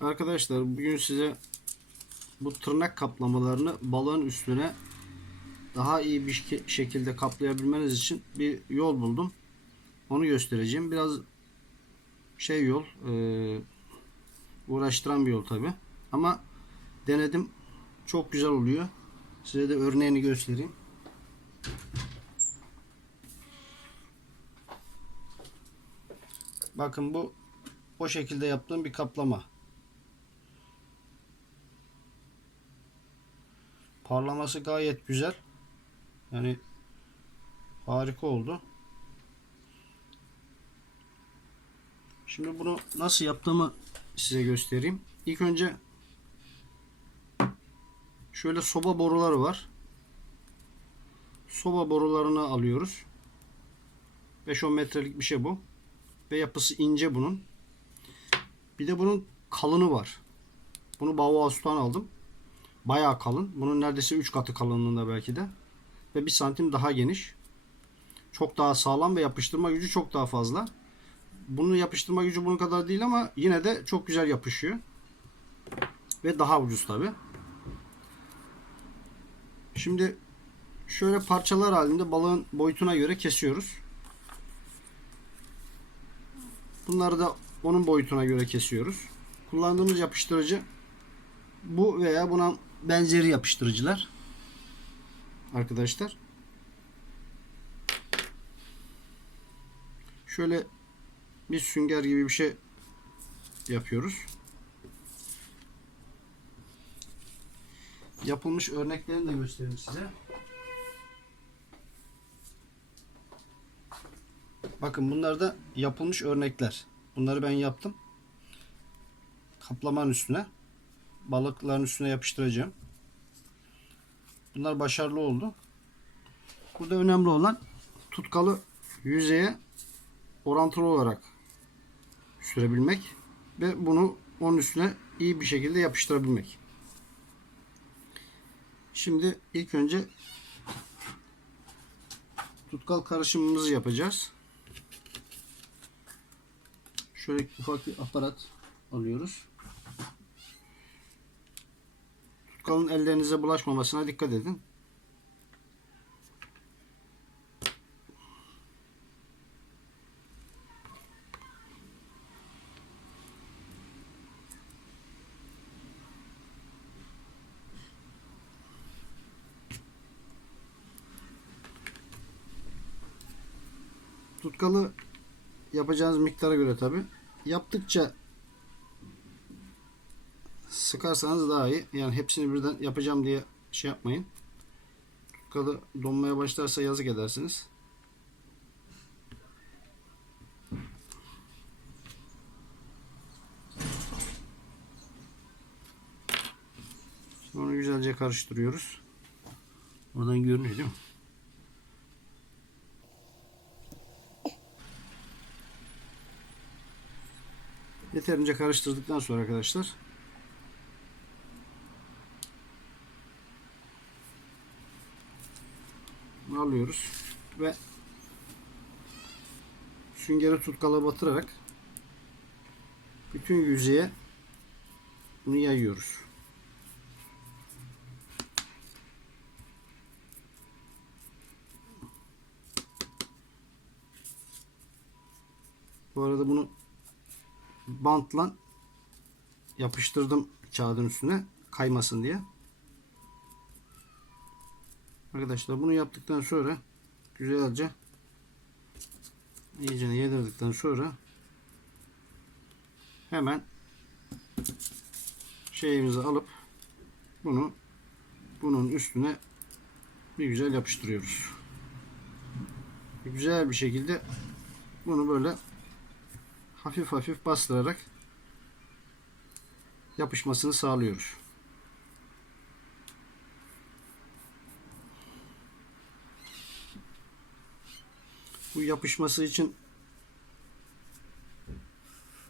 Arkadaşlar bugün size bu tırnak kaplamalarını balığın üstüne daha iyi bir şek- şekilde kaplayabilmeniz için bir yol buldum. Onu göstereceğim. Biraz şey yol, e, uğraştıran bir yol tabi. Ama denedim. Çok güzel oluyor. Size de örneğini göstereyim. Bakın bu o şekilde yaptığım bir kaplama. Parlaması gayet güzel. Yani harika oldu. Şimdi bunu nasıl yaptığımı size göstereyim. İlk önce şöyle soba boruları var. Soba borularını alıyoruz. 5-10 metrelik bir şey bu. Ve yapısı ince bunun. Bir de bunun kalını var. Bunu Bauhaus'tan aldım. Bayağı kalın. Bunun neredeyse 3 katı kalınlığında belki de. Ve 1 santim daha geniş. Çok daha sağlam ve yapıştırma gücü çok daha fazla. Bunun yapıştırma gücü bunun kadar değil ama yine de çok güzel yapışıyor. Ve daha ucuz tabi. Şimdi şöyle parçalar halinde balığın boyutuna göre kesiyoruz. Bunları da onun boyutuna göre kesiyoruz. Kullandığımız yapıştırıcı bu veya buna benzeri yapıştırıcılar. Arkadaşlar. Şöyle bir sünger gibi bir şey yapıyoruz. Yapılmış örneklerini de göstereyim size. Bakın bunlar da yapılmış örnekler. Bunları ben yaptım. Kaplamanın üstüne balıkların üstüne yapıştıracağım. Bunlar başarılı oldu. Burada önemli olan tutkalı yüzeye orantılı olarak sürebilmek ve bunu onun üstüne iyi bir şekilde yapıştırabilmek. Şimdi ilk önce tutkal karışımımızı yapacağız. Şöyle ufak bir aparat alıyoruz. Tutkalın ellerinize bulaşmamasına dikkat edin. Tutkalı yapacağınız miktara göre tabi. Yaptıkça sıkarsanız daha iyi. Yani hepsini birden yapacağım diye şey yapmayın. Tutkalı donmaya başlarsa yazık edersiniz. Sonra güzelce karıştırıyoruz. Oradan görünüyor değil mi? Yeterince karıştırdıktan sonra arkadaşlar alıyoruz ve süngeri tutkala batırarak bütün yüzeye bunu yayıyoruz. Bu arada bunu bantla yapıştırdım kağıdın üstüne kaymasın diye. Arkadaşlar bunu yaptıktan sonra güzelce iyicene yedirdikten sonra hemen şeyimizi alıp bunu bunun üstüne bir güzel yapıştırıyoruz. Güzel bir şekilde bunu böyle hafif hafif bastırarak yapışmasını sağlıyoruz. Bu yapışması için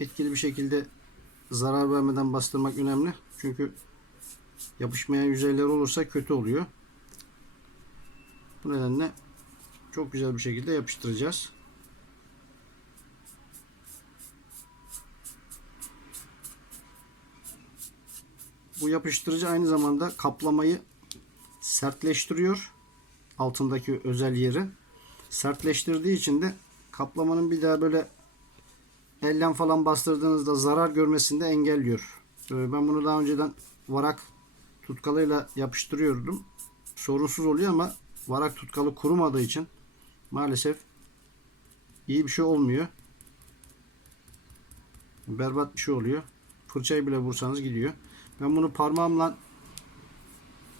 etkili bir şekilde zarar vermeden bastırmak önemli. Çünkü yapışmayan yüzeyler olursa kötü oluyor. Bu nedenle çok güzel bir şekilde yapıştıracağız. Bu yapıştırıcı aynı zamanda kaplamayı sertleştiriyor. Altındaki özel yeri. Sertleştirdiği için de kaplamanın bir daha böyle ellen falan bastırdığınızda zarar görmesini de engelliyor. Ee, Ben bunu daha önceden varak tutkalıyla yapıştırıyordum. Sorunsuz oluyor ama varak tutkalı kurumadığı için maalesef iyi bir şey olmuyor. Berbat bir şey oluyor. Fırçayı bile vursanız gidiyor. Ben bunu parmağımla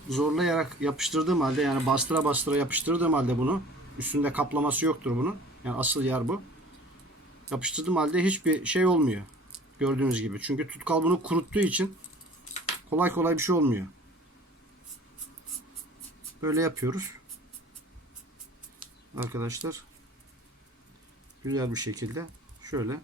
zorlayarak yapıştırdığım halde yani bastıra bastıra yapıştırdığım halde bunu üstünde kaplaması yoktur bunun. Yani asıl yer bu. Yapıştırdığım halde hiçbir şey olmuyor. Gördüğünüz gibi. Çünkü tutkal bunu kuruttuğu için kolay kolay bir şey olmuyor. Böyle yapıyoruz. Arkadaşlar güzel bir şekilde şöyle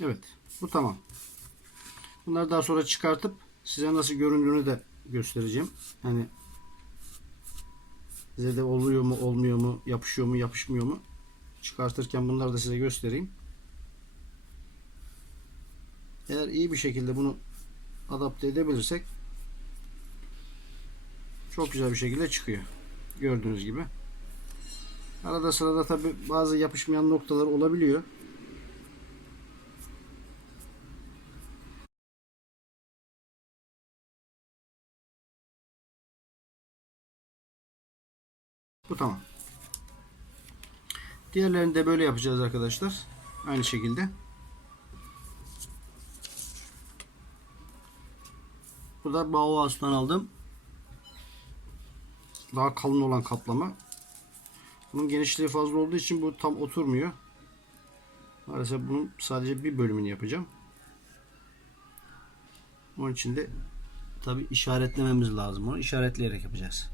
Evet. Bu tamam. Bunları daha sonra çıkartıp size nasıl göründüğünü de göstereceğim. Yani size de oluyor mu, olmuyor mu, yapışıyor mu, yapışmıyor mu? Çıkartırken bunları da size göstereyim. Eğer iyi bir şekilde bunu adapte edebilirsek çok güzel bir şekilde çıkıyor. Gördüğünüz gibi. Arada sırada tabi bazı yapışmayan noktalar olabiliyor. Bu tamam. Diğerlerini de böyle yapacağız arkadaşlar. Aynı şekilde. Bu da Bauhaus'tan aldım. Daha kalın olan kaplama. Bunun genişliği fazla olduğu için bu tam oturmuyor. Maalesef bunun sadece bir bölümünü yapacağım. Onun için de tabi işaretlememiz lazım. Onu işaretleyerek yapacağız.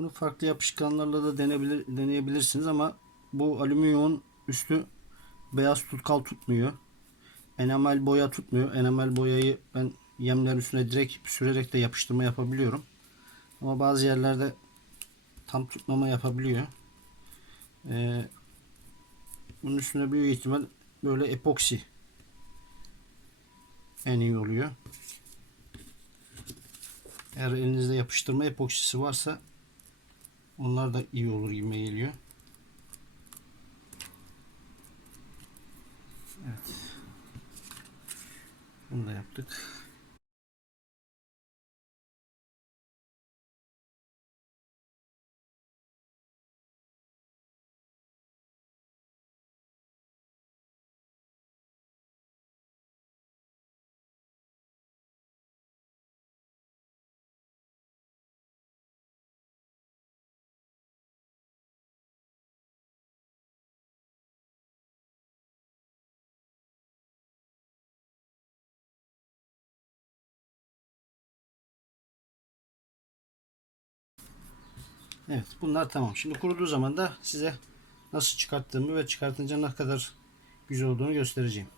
Bunu farklı yapışkanlarla da denebilir, deneyebilirsiniz ama bu alüminyumun üstü beyaz tutkal tutmuyor. Enamel boya tutmuyor. Enamel boyayı ben yemlerin üstüne direkt sürerek de yapıştırma yapabiliyorum. Ama bazı yerlerde tam tutmama yapabiliyor. Ee, bunun üstüne büyük ihtimal böyle epoksi en iyi oluyor. Eğer elinizde yapıştırma epoksisi varsa onlar da iyi olur gibi geliyor. Evet. Bunu da yaptık. Evet bunlar tamam. Şimdi kuruduğu zaman da size nasıl çıkarttığımı ve çıkartınca ne kadar güzel olduğunu göstereceğim.